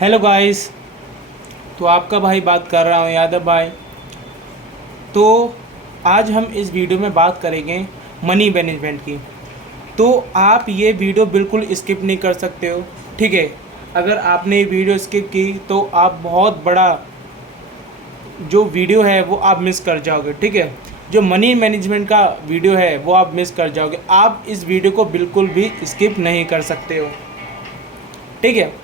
Hello guys. तो आपका भाई बात कर रहा हूँ, यादव भाई। तो आज हम इस वीडियो में बात करेंगे मनी मैनेजमेंट की। तो आप ये वीडियो बिल्कुल स्किप नहीं कर सकते हो, ठीक है। अगर आपने ये वीडियो स्किप की तो आप बहुत बड़ा जो वीडियो है वो आप मिस कर जाओगे, ठीक है। जो मनी मैनेजमेंट का वीडियो है वो आप मिस कर जाओगे। आप इस वीडियो को बिल्कुल भी स्किप नहीं कर सकते हो, ठीक है।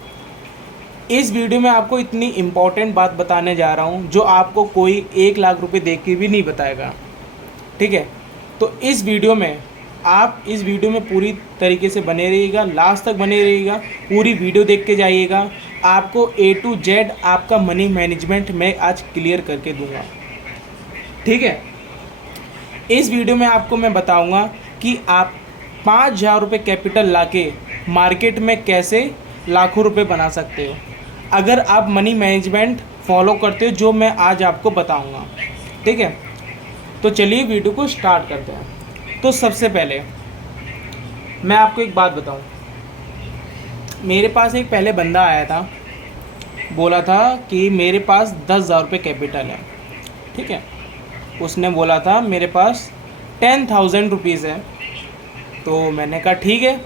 इस वीडियो में आपको इतनी इम्पोर्टेंट बात बताने जा रहा हूँ जो आपको कोई 1 लाख रुपए दे के भी नहीं बताएगा, ठीक है। तो इस वीडियो में पूरी तरीके से बने रहिएगा, लास्ट तक बने रहिएगा, पूरी वीडियो देख के जाइएगा। आपको A to Z आपका मनी मैनेजमेंट मैं आज क्लियर करके दूंगा, ठीक है। इस वीडियो में आपको मैं बताऊंगा कि आप 5,000 रुपये कैपिटल लाके मार्केट में कैसे लाखों रुपए बना सकते हो अगर आप मनी मैनेजमेंट फॉलो करते हो, जो मैं आज आपको बताऊंगा, ठीक है। तो चलिए वीडियो को स्टार्ट करते हैं। तो सबसे पहले मैं आपको एक बात बताऊं। मेरे पास एक पहले बंदा आया था, बोला था कि मेरे पास 10,000 रुपये कैपिटल है, ठीक है। उसने बोला था मेरे पास 10,000 रुपीज़ है। तो मैंने कहा ठीक है।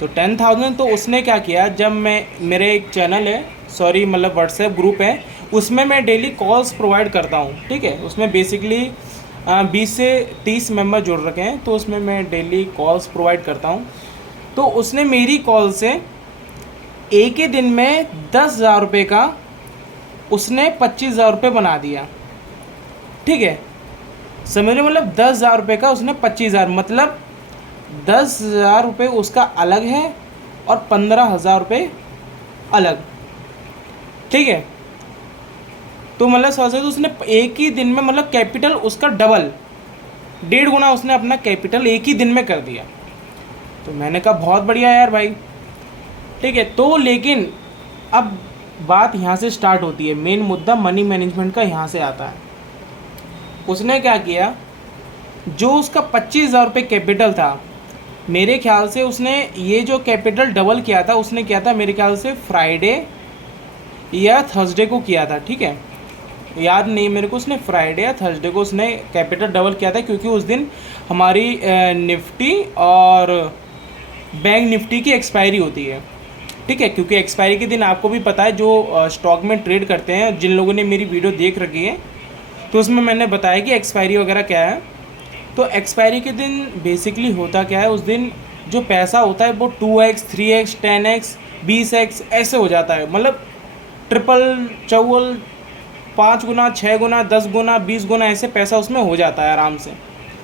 तो 10,000, तो उसने क्या किया, जब मैं मेरे एक चैनल है, सॉरी मतलब व्हाट्सएप ग्रुप है, उसमें मैं डेली कॉल्स प्रोवाइड करता हूँ, ठीक है। उसमें बेसिकली 20 से 30 मेंबर जुड़ रखे हैं, तो उसमें मैं डेली कॉल्स प्रोवाइड करता हूँ। तो उसने मेरी कॉल से एक ही दिन में 10,000 रुपये का उसने 25,000 रुपये बना दिया, ठीक है। समझ लो, मतलब 10,000 रुपये का उसने 25,000, मतलब 10,000 रुपये उसका अलग है और 15,000 रुपये अलग, ठीक है। तो मतलब सोचे तो उसने एक ही दिन में मतलब कैपिटल उसका डबल, 1.5 गुना उसने अपना कैपिटल एक ही दिन में कर दिया। तो मैंने कहा बहुत बढ़िया यार भाई, ठीक है। तो लेकिन अब बात यहाँ से स्टार्ट होती है, मेन मुद्दा मनी मैनेजमेंट का यहाँ से आता है। उसने क्या किया, जो उसका 25,000 रुपये कैपिटल था, मेरे ख्याल से उसने ये जो कैपिटल डबल किया था, उसने किया था मेरे ख्याल से फ्राइडे या थर्सडे को किया था, ठीक है। याद नहीं मेरे को, उसने फ्राइडे या थर्सडे को उसने कैपिटल डबल किया था, क्योंकि उस दिन हमारी निफ्टी और बैंक निफ्टी की एक्सपायरी होती है, ठीक है। क्योंकि एक्सपायरी के दिन आपको भी पता है, जो स्टॉक में ट्रेड करते हैं, जिन लोगों ने मेरी वीडियो देख रखी है, तो उसमें मैंने बताया कि एक्सपायरी वगैरह क्या है। तो एक्सपायरी के दिन बेसिकली होता क्या है, उस दिन जो पैसा होता है वो 2x 3x 10x 20x ऐसे हो जाता है, मतलब ट्रिपल चौल 5 गुना 6 गुना 10 गुना 20 गुना ऐसे पैसा उसमें हो जाता है आराम से,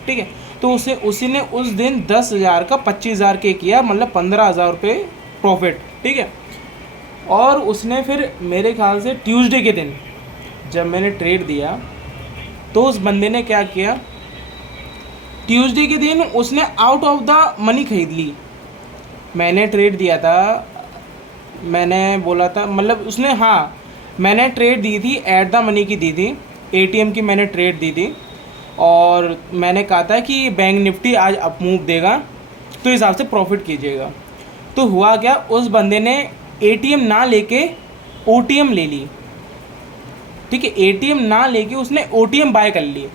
ठीक है। तो उसी ने उस दिन 10,000 का 25,000 के किया, मतलब 15,000 रुपये प्रॉफिट, ठीक है। और उसने फिर मेरे ख्याल से ट्यूसडे के दिन जब मैंने ट्रेड दिया, तो उस बंदे ने क्या किया, ट्यूसडे के दिन उसने आउट ऑफ द मनी खरीद ली। मैंने ट्रेड दिया था, मैंने बोला था, मतलब उसने, हाँ मैंने ट्रेड दी थी, ऐट द मनी की दी थी, एटीएम की मैंने ट्रेड दी थी। और मैंने कहा था कि बैंक निफ्टी आज अप मूव देगा, तो हिसाब से प्रॉफिट कीजिएगा। तो हुआ क्या, उस बंदे ने एटीएम ना लेके ओटीएम ले ली, ठीक है। एटीएम ना लेके उसने ओटीएम बाय कर ली।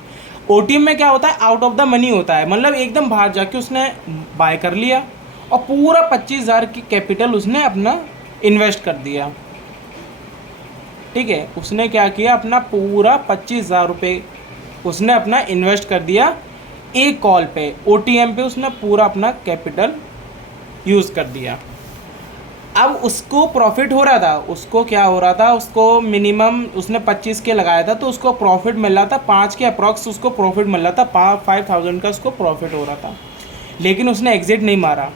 ओटीएम में क्या होता है, आउट ऑफ द मनी होता है, मतलब एकदम बाहर जाके उसने बाय कर लिया और पूरा 25,000 की कैपिटल उसने अपना इन्वेस्ट कर दिया, ठीक है। उसने क्या किया, अपना पूरा 25,000 रुपये उसने अपना इन्वेस्ट कर दिया एक कॉल पे, ओटीएम पे उसने पूरा अपना कैपिटल यूज़ कर दिया। अब उसको प्रॉफिट हो रहा था, उसको क्या हो रहा था, उसको मिनिमम उसने 25 के लगाया था, तो उसको प्रॉफिट मिल रहा था 5 के अप्रॉक्स, उसको प्रॉफिट मिल रहा था 5,000 का उसको प्रॉफिट हो रहा था। लेकिन उसने एग्जिट नहीं मारा,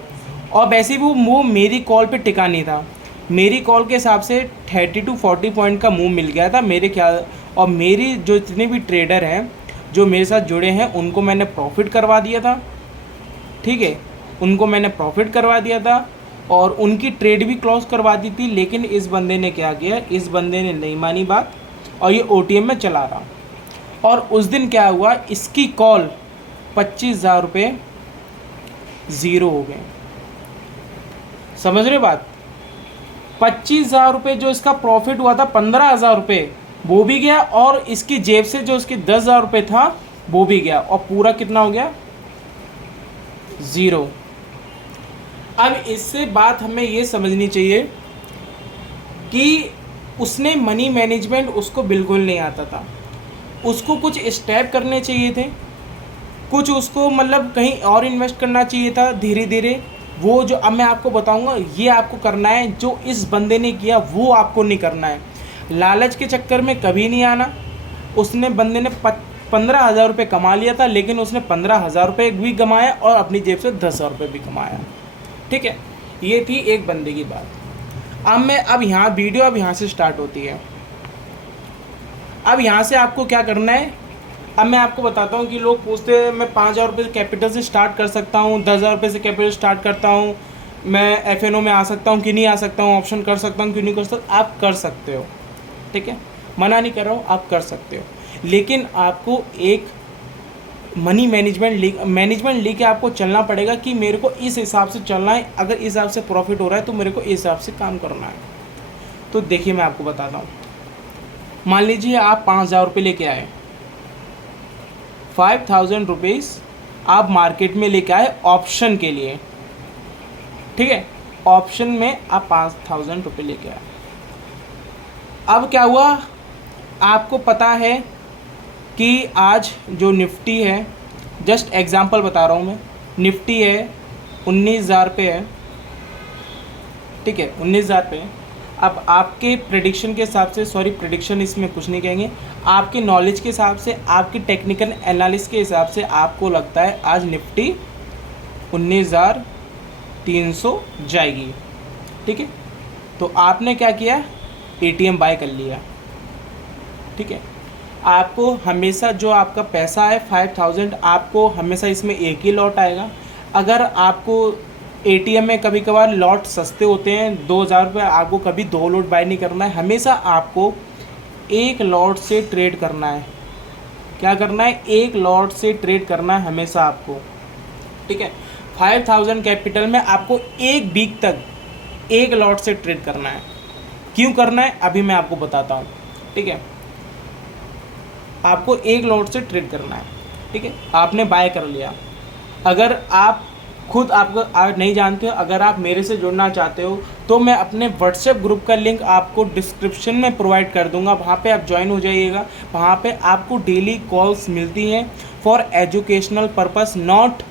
और वैसे भी वो मेरी कॉल पे टिका नहीं था। मेरी कॉल के हिसाब से 30 to 40 पॉइंट का मूव मिल गया था मेरे ख्याल। और मेरी जो जितने भी ट्रेडर हैं जो मेरे साथ जुड़े हैं, उनको मैंने प्रॉफिट करवा दिया था, ठीक है। उनको मैंने प्रॉफिट करवा दिया था और उनकी ट्रेड भी क्लोज करवा दी थी। लेकिन इस बंदे ने क्या किया, इस बंदे ने नहीं मानी बात, और ये ओटीएम में चला रहा। और उस दिन क्या हुआ, इसकी कॉल 25,000 रुपये ज़ीरो हो गए। समझ रहे बात, 25,000 रुपये जो इसका प्रॉफिट हुआ था, 15,000 रुपये वो भी गया, और इसकी जेब से जो इसके 10,000 रुपये था वो भी गया, और पूरा कितना हो गया, 0। अब इससे बात हमें ये समझनी चाहिए कि उसने मनी मैनेजमेंट उसको बिल्कुल नहीं आता था, उसको कुछ स्टेप करने चाहिए थे, कुछ उसको मतलब कहीं और इन्वेस्ट करना चाहिए था धीरे धीरे। वो जो अब मैं आपको बताऊंगा ये आपको करना है, जो इस बंदे ने किया वो आपको नहीं करना है। लालच के चक्कर में कभी नहीं आना। उसने बंदे ने 15,000 रुपये कमा लिया था, लेकिन उसने 15,000 रुपये भी कमाया और अपनी जेब से 10,000 रुपये भी कमाया। ठीक है, ये थी एक बंदे की बात। अब यहाँ वीडियो अब यहाँ से स्टार्ट होती है। अब यहाँ से आपको क्या करना है, अब मैं आपको बताता हूँ कि लोग पूछते हैं मैं 5,000 रुपये कैपिटल से स्टार्ट कर सकता हूँ, 10,000 रुपये से कैपिटल स्टार्ट करता हूँ, मैं FNO में आ सकता हूँ कि नहीं आ सकता हूँ, ऑप्शन कर सकता हूँ कि नहीं कर सकता। आप कर सकते हो, ठीक है, मना नहीं कर रहा हूँ, आप कर सकते हो, लेकिन आपको एक मनी मैनेजमेंट लेके आपको चलना पड़ेगा कि मेरे को इस हिसाब से चलना है। अगर इस हिसाब से प्रॉफिट हो रहा है तो मेरे को इस हिसाब से काम करना है। तो देखिए मैं आपको बताता हूँ, मान लीजिए आप 5,000 रुपये लेके आए, 5,000 रुपीज़ आप मार्केट में लेके आए ऑप्शन के लिए, ठीक है, ऑप्शन में आप 5,000 रुपये लेके आए। अब क्या हुआ, आपको पता है कि आज जो निफ्टी है, जस्ट एग्जांपल बता रहा हूँ मैं, निफ्टी है 19,000 पे है, ठीक है, 19,000 पे है। अब आपके प्रेडिक्शन के हिसाब से, सॉरी प्रेडिक्शन इसमें कुछ नहीं कहेंगे, आपके नॉलेज के हिसाब से, आपकी टेक्निकल एनालिसिस के हिसाब से आपको लगता है आज निफ्टी 19,300 जाएगी, ठीक है। तो आपने क्या किया, ATM बाय कर लिया, ठीक है। आपको हमेशा जो आपका पैसा है 5,000, आपको हमेशा इसमें एक ही लॉट आएगा। अगर आपको ATM में कभी कभार लॉट सस्ते होते हैं 2,000 रुपये, आपको कभी 2 लॉट बाय नहीं करना है, हमेशा आपको एक लॉट से ट्रेड करना है। क्या करना है, एक लॉट से ट्रेड करना है हमेशा आपको, ठीक है। 5,000 कैपिटल में आपको एक वीक तक एक लॉट से ट्रेड करना है। क्यों करना है अभी मैं आपको बताता हूँ, ठीक है। आपको एक लॉट से ट्रेड करना है, ठीक है, आपने बाय कर लिया। अगर आप खुद आपको आप नहीं जानते हो, अगर आप मेरे से जुड़ना चाहते हो तो मैं अपने व्हाट्सएप ग्रुप का लिंक आपको डिस्क्रिप्शन में प्रोवाइड कर दूंगा, वहाँ पे आप ज्वाइन हो जाइएगा। वहाँ पे आपको डेली कॉल्स मिलती हैं फॉर एजुकेशनल पर्पस, नॉट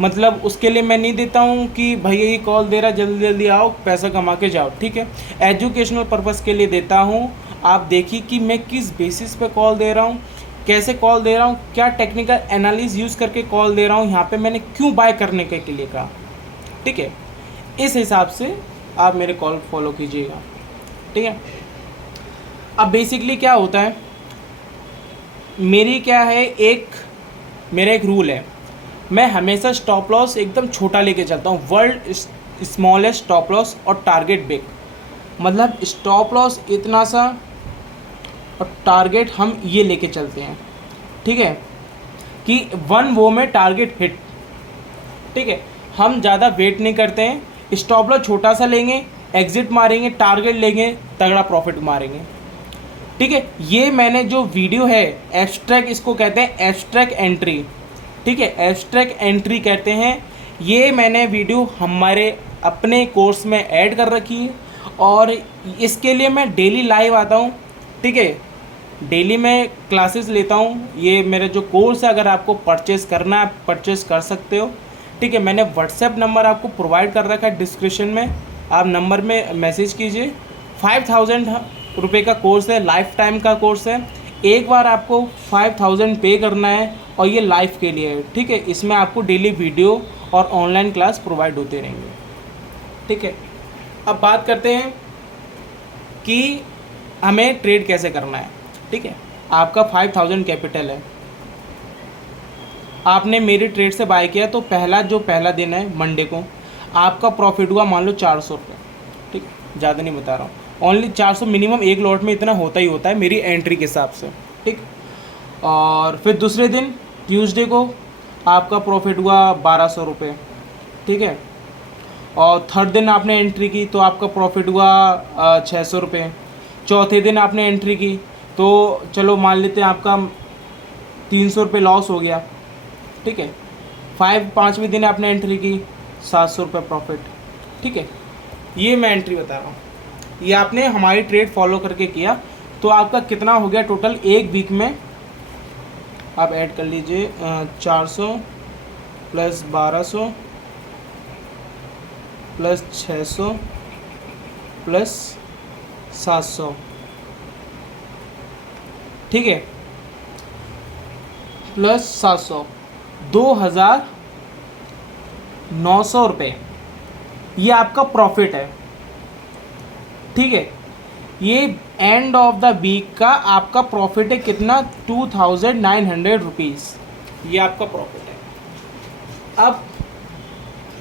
मतलब उसके लिए मैं नहीं देता हूँ कि भैया ये कॉल दे रहा है जल्दी जल्दी आओ पैसा कमा के जाओ, ठीक है। एजुकेशनल पर्पस के लिए देता हूँ। आप देखिए कि मैं किस बेसिस पे कॉल दे रहा हूँ, कैसे कॉल दे रहा हूँ, क्या टेक्निकल एनालिसिस यूज़ करके कॉल दे रहा हूँ, यहाँ पे मैंने क्यों बाय करने के लिए कहा, ठीक है। इस हिसाब से आप मेरे कॉल फॉलो कीजिएगा, ठीक है। अब बेसिकली क्या होता है, मेरा एक रूल है, मैं हमेशा स्टॉप लॉस एकदम छोटा लेके चलता हूँ, वर्ल्ड स्मॉलेस्ट स्टॉप लॉस और टारगेट बिग। मतलब स्टॉप लॉस इतना सा और टारगेट हम ये लेके चलते हैं, ठीक है, कि 1 वो में टारगेट हिट, ठीक है। हम ज़्यादा वेट नहीं करते हैं, स्टॉप लॉस छोटा सा लेंगे, एग्जिट मारेंगे, टारगेट लेंगे, तगड़ा प्रॉफिट मारेंगे, ठीक है। ये मैंने जो वीडियो है एब्स्ट्रैक्ट, इसको कहते हैं एब्स्ट्रैक्ट एंट्री, ठीक है, एब्स्ट्रैक्ट एंट्री कहते हैं। ये मैंने वीडियो हमारे अपने कोर्स में ऐड कर रखी है और इसके लिए मैं डेली लाइव आता हूँ, ठीक है, डेली मैं क्लासेस लेता हूँ। ये मेरा जो कोर्स है, अगर आपको परचेज़ करना है परचेज़ कर सकते हो, ठीक है। मैंने व्हाट्सएप नंबर आपको प्रोवाइड कर रखा है डिस्क्रिप्शन में, आप नंबर में मैसेज कीजिए। 5,000 रुपये का कोर्स है, लाइफ टाइम का कोर्स है। एक बार आपको 5,000 पे करना है और ये लाइफ के लिए है, ठीक है। इसमें आपको डेली वीडियो और ऑनलाइन क्लास प्रोवाइड होते रहेंगे, ठीक है। अब बात करते हैं कि हमें ट्रेड कैसे करना है, ठीक है। आपका 5,000 कैपिटल है, आपने मेरी ट्रेड से बाय किया, तो पहला दिन है मंडे को, आपका प्रॉफिट हुआ मान लो 400 रुपये, ठीक, ज़्यादा नहीं बता रहा हूँ, ओनली 400 मिनिमम एक लॉट में इतना होता ही होता है मेरी एंट्री के हिसाब से, ठीक। और फिर दूसरे दिन ट्यूसडे को आपका प्रॉफिट हुआ 1,200 रुपये, ठीक है। और थर्ड दिन आपने एंट्री की तो आपका प्रॉफिट हुआ 600 रुपये। चौथे दिन आपने एंट्री की तो चलो मान लेते हैं आपका 300 रुपये लॉस हो गया, ठीक है। पाँचवें दिन आपने एंट्री की 700 रुपये प्रॉफिट, ठीक है। ये मैं एंट्री बता रहा हूँ, ये आपने हमारी ट्रेड फॉलो करके किया तो आपका कितना हो गया टोटल एक वीक में। आप ऐड कर लीजिए 400 प्लस 1200 प्लस 600 प्लस 700, ठीक है, प्लस 700, 2900 रुपये ये आपका प्रॉफिट है, ठीक है। ये एंड ऑफ द वीक का आपका प्रॉफिट है कितना, 2900 रुपीज़, ये आपका प्रॉफिट है। अब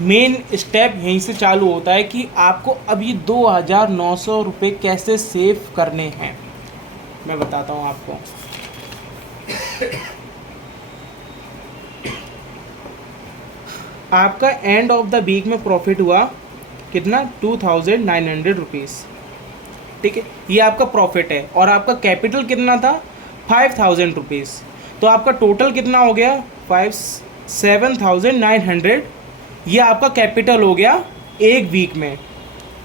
मेन स्टेप यहीं से चालू होता है कि आपको अब ये 2900 रुपये कैसे सेव करने हैं, मैं बताता हूँ आपको। आपका एंड ऑफ द वीक में प्रॉफिट हुआ कितना, 2900 रुपीज़, ठीक है। ये आपका प्रॉफिट है और आपका कैपिटल कितना था, 5000 रुपीज़। तो आपका टोटल कितना हो गया, 7900। ये आपका कैपिटल हो गया एक वीक में,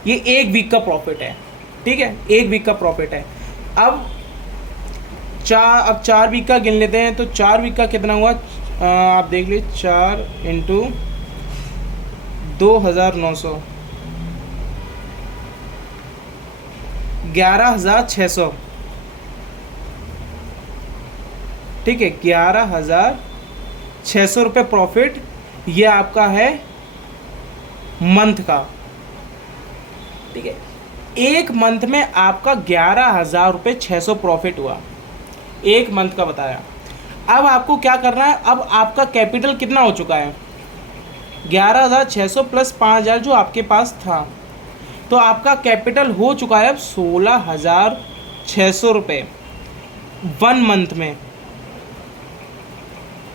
ये एक वीक का प्रॉफिट है, ठीक है, एक वीक का प्रॉफिट है। अब 4 वीक का गिन लेते हैं तो 4 वीक का कितना हुआ, आप देख लीजिए, 4 इंटू 2900, 11600, ठीक है, 11600 रुपये प्रॉफिट ये आपका है मंथ का, ठीक है। एक मंथ में आपका 11600 प्रॉफिट हुआ, एक मंथ का बताया। अब आपको क्या करना है, अब आपका कैपिटल कितना हो चुका है, 11600 प्लस 5000 जो आपके पास था, तो आपका कैपिटल हो चुका है अब 16600 रुपये 1 मंथ में,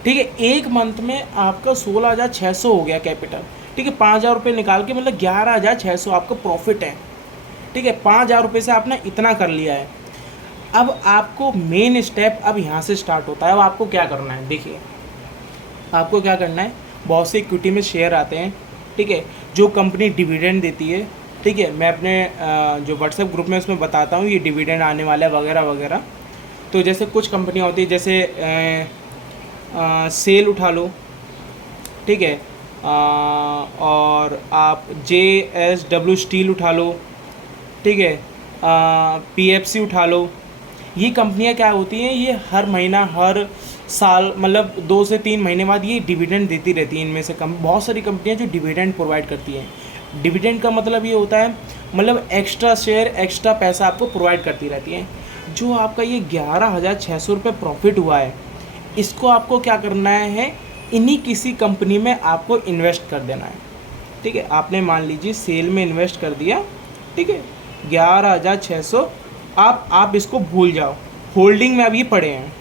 ठीक है। एक मंथ में आपका 16600 हो गया कैपिटल, ठीक है। 5000 रुपये निकाल के मतलब 11600 आपका प्रॉफिट है, ठीक है। 5000 रुपये से आपने इतना कर लिया है। अब आपको मेन स्टेप अब यहाँ से स्टार्ट होता है। अब आपको क्या करना है, देखिए आपको क्या करना है, बहुत से इक्विटी में शेयर आते हैं, ठीक है, जो कंपनी डिविडेंड देती है, ठीक है। मैं अपने जो व्हाट्सएप ग्रुप में उसमें बताता हूँ ये डिविडेंड आने वाला है वगैरह वगैरह। तो जैसे कुछ कंपनियाँ होती है, जैसे सेल उठा लो, ठीक है, और आप JSW स्टील उठा लो, ठीक है, PFC उठा लो। ये कंपनियां क्या होती हैं, ये हर महीना हर साल मतलब 2 से 3 महीने बाद ये डिविडेंड देती रहती हैं। इनमें से बहुत सारी कंपनियां जो डिविडेंड प्रोवाइड करती हैं। डिविडेंड का मतलब ये होता है मतलब एक्स्ट्रा शेयर, एक्स्ट्रा पैसा आपको प्रोवाइड करती रहती हैं। जो आपका ये 11600 रुपये प्रॉफिट हुआ है, इसको आपको क्या करना है, इन्हीं किसी कंपनी में आपको इन्वेस्ट कर देना है, ठीक है। आपने मान लीजिए सेल में इन्वेस्ट कर दिया, ठीक है, 11600। आप इसको भूल जाओ, होल्डिंग में अब ये पड़े हैं।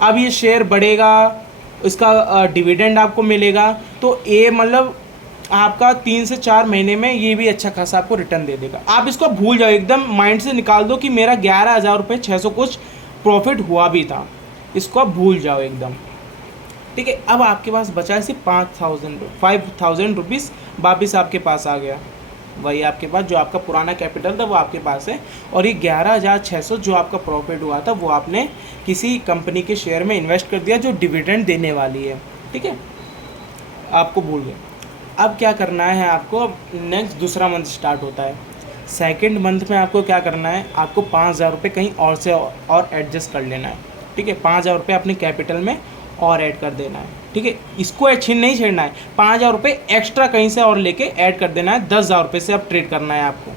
अब ये शेयर बढ़ेगा, इसका डिविडेंड आपको मिलेगा, तो ये मतलब आपका 3 से 4 महीने में ये भी अच्छा खासा आपको रिटर्न दे देगा। आप इसको भूल जाओ, एकदम माइंड से निकाल दो कि मेरा 11600 रुपये 600 कुछ प्रॉफिट हुआ भी था, इसको आप भूल जाओ एकदम, ठीक है। अब आपके पास बचा है सिर्फ 5000 रुपीज़ वापस आपके पास आ गया। वही आपके पास जो आपका पुराना कैपिटल था वो आपके पास है, और ये 11600 जो आपका प्रॉफिट हुआ था वो आपने किसी कंपनी के शेयर में इन्वेस्ट कर दिया जो डिविडेंड देने वाली है, ठीक है। आपको भूल गए। अब क्या करना है आपको, नेक्स्ट दूसरा मंथ स्टार्ट होता है। सेकंड मंथ में आपको क्या करना है, आपको 5000 रुपये कहीं और से और एडजस्ट कर लेना है, ठीक है। 5000 रुपये अपने कैपिटल में और ऐड कर देना है, ठीक है। इसको नहीं छेड़ना है, 5000 रुपये एक्स्ट्रा कहीं से और लेके ऐड कर देना है। 10,000 रुपये से अब ट्रेड करना है आपको।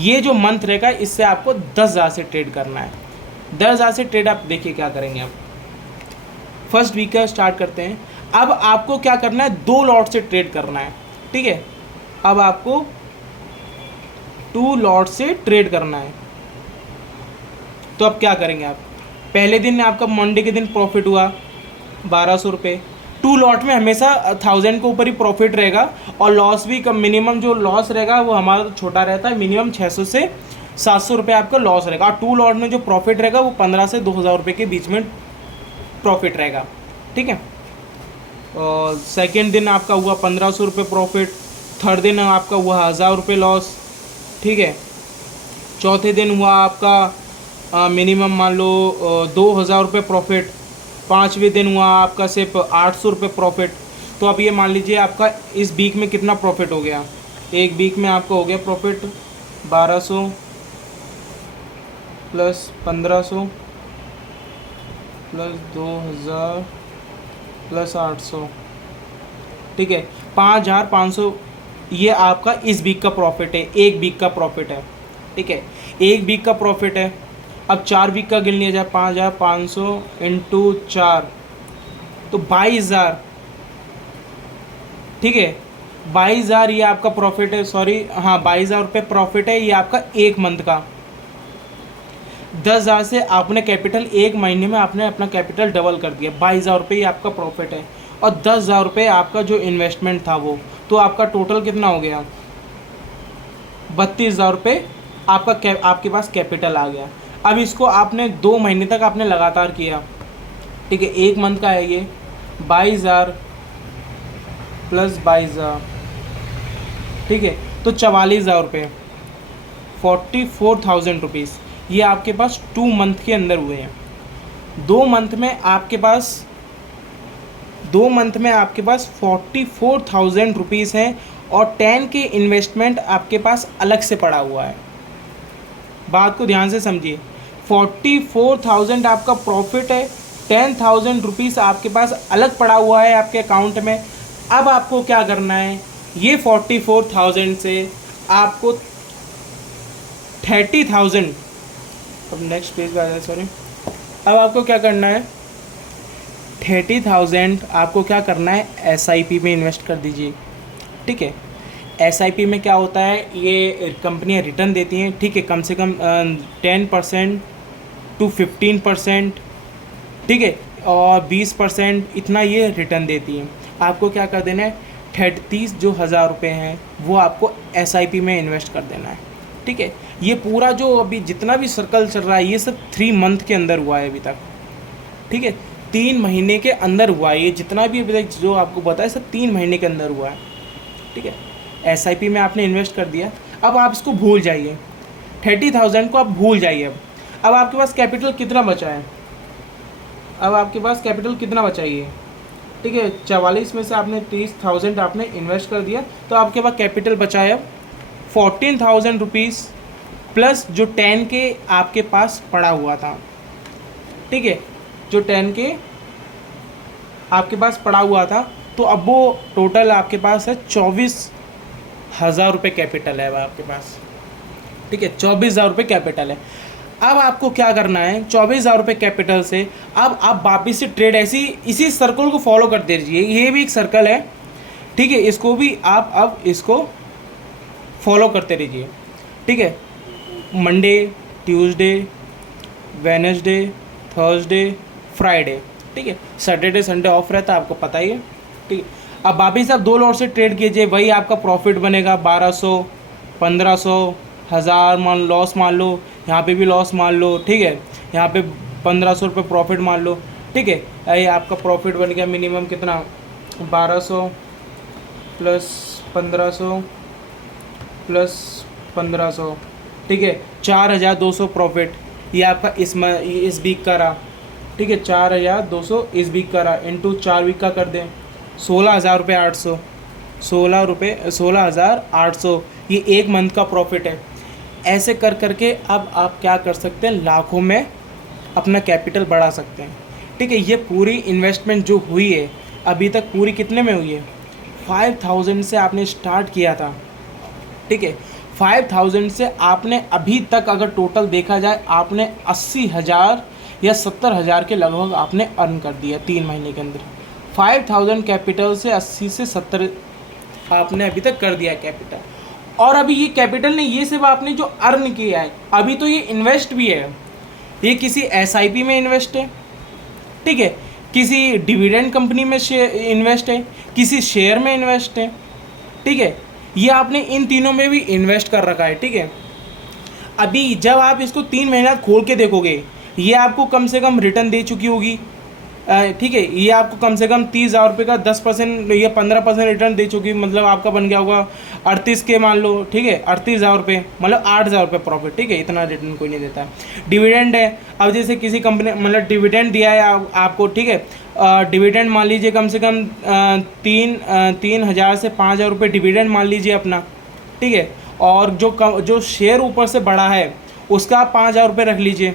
ये जो मंथ रहेगा इससे आपको 10,000 से ट्रेड करना है। 10,000 से ट्रेड आप देखिए क्या करेंगे। आप फर्स्ट वीक का स्टार्ट करते हैं। अब आपको क्या करना है, 2 लॉट से ट्रेड करना है, ठीक है। अब आपको 2 लॉट से ट्रेड करना है। तो अब क्या करेंगे आप, पहले दिन आपका मंडे के दिन प्रॉफिट हुआ 1200 रुपये, टू लॉट में हमेशा 1000 के ऊपर ही प्रॉफिट रहेगा, और लॉस भी कम, मिनिमम जो लॉस रहेगा वो हमारा छोटा रहता है, मिनिमम 600 से 700 रुपये आपका लॉस रहेगा, और टू लॉट में जो प्रॉफिट रहेगा वो 15 से 2000 रुपये के बीच में प्रॉफिट रहेगा। ठीक है, और सेकेंड दिन आपका हुआ 1500 रुपये प्रॉफिट, थर्ड दिन आपका हुआ 1000 रुपये लॉस। ठीक है, चौथे दिन हुआ आपका मिनिमम मान लो 2000 रुपये प्रॉफिट, पाँचवें दिन हुआ आपका सिर्फ 800 रुपये प्रॉफिट। तो अब ये मान लीजिए आपका इस वीक में कितना प्रॉफिट हो गया, एक वीक में आपका हो गया प्रॉफिट 1200 प्लस 1500 प्लस 2000 प्लस 800। ठीक है, 5500 ये आपका इस वीक का प्रॉफिट है, एक वीक का प्रॉफिट है। ठीक है, एक वीक का प्रॉफिट है। अब 4 वीक का गिन लिया जाए, 5500 इंटू 4 तो 22,000। ठीक है, 22,000 ये आपका प्रॉफिट है, सॉरी हाँ 22,000 रुपये प्रॉफिट है ये आपका एक मंथ का। 10,000 से आपने कैपिटल एक महीने में आपने अपना कैपिटल डबल कर दिया, 22,000 रुपये ये आपका प्रॉफिट है, और 10,000 रुपये आपका जो इन्वेस्टमेंट था वो, तो आपका टोटल कितना हो गया 32,000 रुपये आपका आपके पास कैपिटल आ गया। अब इसको आपने 2 महीने तक आपने लगातार किया। ठीक है, एक मंथ का है ये, 22,000 प्लस 22,000। ठीक है, तो 44,000 रुपये, 44,000 रुपीज़ ये आपके पास 2 मंथ के अंदर हुए हैं। 2 मंथ में आपके पास 44,000 रुपीज़ हैं, और 10 के इन्वेस्टमेंट आपके पास अलग से पड़ा हुआ है। बात को ध्यान से समझिए, 44,000 आपका प्रॉफिट है, 10,000 रुपीज़ आपके पास अलग पड़ा हुआ है आपके अकाउंट में। अब आपको क्या करना है, ये 44,000 से आपको 30,000, अब नेक्स्ट पेज पे आ जाए, सॉरी। अब आपको क्या करना है, 30,000 आपको क्या करना है, SIP में इन्वेस्ट कर दीजिए। ठीक है, SIP में क्या होता है, ये कंपनियां रिटर्न देती हैं। ठीक है, कम से कम 10% to 15%, ठीक है, और 20% इतना ये रिटर्न देती हैं। आपको क्या कर देना है, 30 जो 1000 रुपये हैं वो आपको SIP में इन्वेस्ट कर देना है। ठीक है, ये पूरा जो अभी जितना भी सर्कल चल रहा है ये सब 3 मंथ के अंदर हुआ है अभी तक। ठीक है, 3 महीने के अंदर हुआ है, ये जितना भी अभी तक जो आपको बताया सब 3 महीने के अंदर हुआ है। ठीक है, SIP में आपने इन्वेस्ट कर दिया। अब आप इसको भूल जाइए, 30,000 को आप भूल जाइए। अब आपके पास कैपिटल कितना बचा है, अब आपके पास कैपिटल कितना बचा है, ठीक है, 44 में से आपने 30,000 आपने इन्वेस्ट कर दिया, तो आपके पास कैपिटल बचा है 14,000 रुपीज़ प्लस जो 10 के आपके पास पड़ा हुआ था। ठीक है, जो 10 के आपके पास पड़ा हुआ था, तो अब वो टोटल आपके पास है 24,000 रुपये कैपिटल है अब आपके पास। ठीक है, 24,000 रुपये कैपिटल है। अब आपको क्या करना है, 24,000 रुपये कैपिटल से अब आप वापिस से ट्रेड ऐसी इसी सर्कल को फॉलो करते रहिए। ये भी एक सर्कल है, ठीक है, इसको भी आप अब इसको फॉलो करते रहिए। ठीक है, Monday, Tuesday, Wednesday, Thursday, Friday, ठीक है, सैटरडे संडे ऑफ रहता है, आपको पता ही है। ठीक है, अब वापिस आप 2 लॉट से ट्रेड कीजिए, वही आपका प्रॉफिट बनेगा 1200, 1500, 1000 लॉस मान लो, यहाँ पे भी लॉस मान लो। ठीक है, यहाँ पे 1500 रुपये प्रॉफिट मान लो। ठीक है, ये आपका प्रॉफिट बन गया मिनिमम कितना, 1200 प्लस 1500 प्लस 1500। ठीक है, 4,200 प्रॉफिट ये आपका इस वीक का रहा। ठीक है, 4,200 इस वीक का रहा, इंटू 4 वीक का कर दें 16,000 रुपये 800, 16,800 ये एक मंथ का प्रॉफिट है। ऐसे कर करके अब आप क्या कर सकते हैं, लाखों में अपना कैपिटल बढ़ा सकते हैं। ठीक है, ये पूरी इन्वेस्टमेंट जो हुई है अभी तक पूरी कितने में हुई है, 5,000 से आपने स्टार्ट किया था। ठीक है, 5,000 से आपने अभी तक अगर टोटल देखा जाए आपने 80,000 या 70,000 के लगभग आपने अर्न कर दिया 3 महीने के अंदर। 5,000 कैपिटल से 80 से 70 आपने अभी तक कर दिया कैपिटल। और अभी ये कैपिटल नहीं, ये सिर्फ आपने जो अर्न किया है, अभी तो ये इन्वेस्ट भी है, ये किसी SIP में इन्वेस्ट है। ठीक है, किसी डिविडेंड कंपनी में इन्वेस्ट है, किसी शेयर में इन्वेस्ट है, ठीक है। ये आपने इन तीनों में भी इन्वेस्ट कर रखा है, ठीक है। अभी जब आप इसको 3 महीना खोल के देखोगे, ये आपको कम से कम रिटर्न दे चुकी होगी, ठीक है। ये आपको कम से कम 30,000 रुपये का 10% या 15% रिटर्न दे चुकी, मतलब आपका बन गया होगा 38 के, मान लो, ठीक है, 38,000 रुपये, मतलब 8,000 रुपये प्रॉफिट, ठीक है। इतना रिटर्न कोई नहीं देता है। डिविडेंड है, अब जैसे किसी कंपनी मतलब डिविडेंड दिया है आपको, ठीक है, डिविडेंड मान लीजिए कम से कम 3,000 से 5,000 रुपये डिविडेंड मान लीजिए अपना, ठीक है। और जो शेयर ऊपर से बढ़ा है उसका आप 5,000 रुपये रख लीजिए,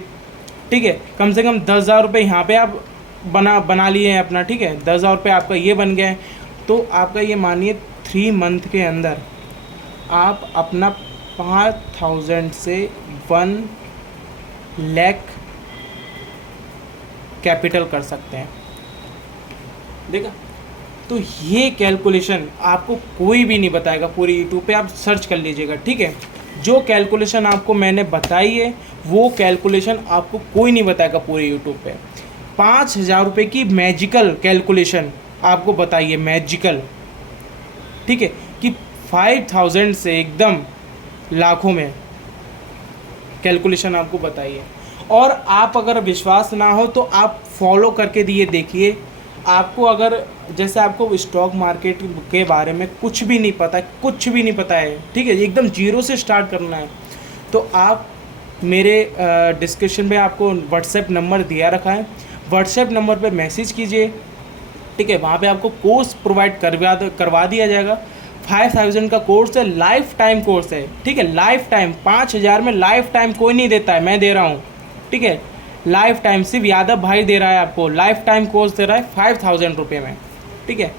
ठीक है। कम से कम 10,000 रुपये यहाँ पे आप बना लिए हैं अपना, ठीक है। 10,000 रुपये आपका ये बन गया है। तो आपका ये मानिए 3 मंथ के अंदर आप अपना 5,000 से 1 लाख कैपिटल कर सकते हैं, देखा। तो ये कैलकुलेशन आपको कोई भी नहीं बताएगा, पूरी यूट्यूब पे आप सर्च कर लीजिएगा, ठीक है। जो कैलकुलेशन आपको मैंने बताई है वो कैलकुलेशन आपको कोई नहीं बताएगा पूरे यूट्यूब पे। 5,000 रुपये की मैजिकल कैलकुलेशन आपको बताइए, मैजिकल, ठीक है, कि 5,000 से एकदम लाखों में कैलकुलेशन आपको बताइए। और आप अगर विश्वास ना हो तो आप फॉलो करके दिए देखिए। आपको अगर जैसे आपको स्टॉक मार्केट के बारे में कुछ भी नहीं पता, कुछ भी नहीं पता है, ठीक है, एकदम जीरो से स्टार्ट करना है, तो आप मेरे डिस्क्रिप्शन में आपको व्हाट्सएप नंबर दिया रखा है, व्हाट्सएप नंबर पे मैसेज कीजिए, ठीक है। वहाँ पे आपको कोर्स प्रोवाइड करवा दिया जाएगा। 5,000 का कोर्स है, लाइफ टाइम कोर्स है, ठीक है, लाइफ टाइम। 5,000 में लाइफ टाइम कोई नहीं देता है, मैं दे रहा हूँ, ठीक है। लाइफ टाइम सिर्फ यादव भाई दे रहा है आपको, लाइफ टाइम कोर्स दे रहा है 5,000 रुपये में, ठीक है।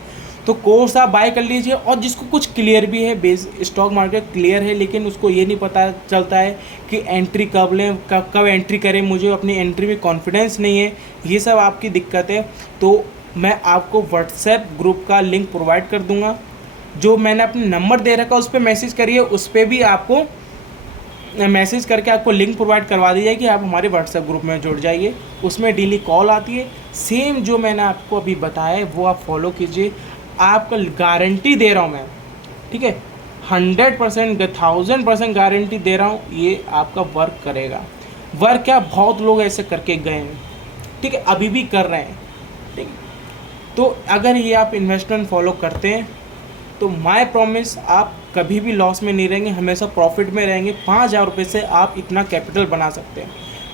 तो कोर्स आप बाय कर लीजिए। और जिसको कुछ क्लियर भी है, बेस स्टॉक मार्केट क्लियर है, लेकिन उसको ये नहीं पता चलता है कि एंट्री कब लें, कब एंट्री करें, मुझे अपनी एंट्री में कॉन्फिडेंस नहीं है, ये सब आपकी दिक्कत है, तो मैं आपको व्हाट्सएप ग्रुप का लिंक प्रोवाइड कर दूंगा। जो मैंने अपने नंबर दे रखा उस पर मैसेज करिए, उस पर भी आपको मैसेज करके आपको लिंक प्रोवाइड करवा दी जाएगी, आप हमारे व्हाट्सएप ग्रुप में जुड़ जाइए। उसमें डेली कॉल आती है, सेम जो मैंने आपको अभी बताया है वो आप फॉलो कीजिए। आपका गारंटी दे रहा हूँ मैं, ठीक है, 100%, 1000% गारंटी दे रहा हूँ, ये आपका वर्क करेगा। वर्क क्या, बहुत लोग ऐसे करके गए हैं, ठीक है, अभी भी कर रहे हैं, ठीक है। तो अगर ये आप इन्वेस्टमेंट फॉलो करते हैं तो माय प्रॉमिस आप कभी भी लॉस में नहीं रहेंगे, हमेशा प्रॉफिट में रहेंगे। 5,000 रुपये से आप इतना कैपिटल बना सकते हैं।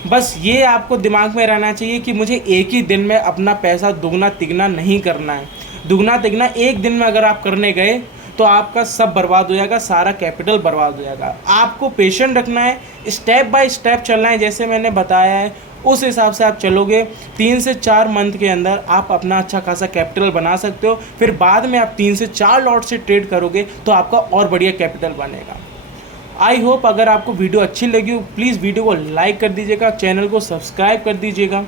बस ये आपको दिमाग में रहना चाहिए कि मुझे एक ही दिन में अपना पैसा दुगना तिगना नहीं करना है। दुगना तिगना एक दिन में अगर आप करने गए तो आपका सब बर्बाद हो जाएगा, सारा कैपिटल बर्बाद हो जाएगा। आपको पेशेंट रखना है, स्टेप बाय स्टेप चलना है, जैसे मैंने बताया है उस हिसाब से आप चलोगे। 3 से 4 मंथ के अंदर आप अपना अच्छा खासा कैपिटल बना सकते हो। फिर बाद में आप 3 से 4 लॉट से ट्रेड करोगे तो आपका और बढ़िया कैपिटल बनेगा। आई होप अगर आपको वीडियो अच्छी लगी हो प्लीज़ वीडियो को लाइक कर दीजिएगा, चैनल को सब्सक्राइब कर दीजिएगा,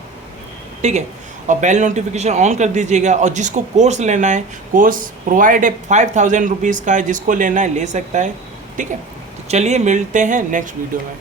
ठीक है, और बेल नोटिफिकेशन ऑन कर दीजिएगा। और जिसको कोर्स लेना है, कोर्स प्रोवाइड है 5,000 रुपीज़ का है, जिसको लेना है ले सकता है, ठीक है। तो चलिए मिलते हैं नेक्स्ट वीडियो में।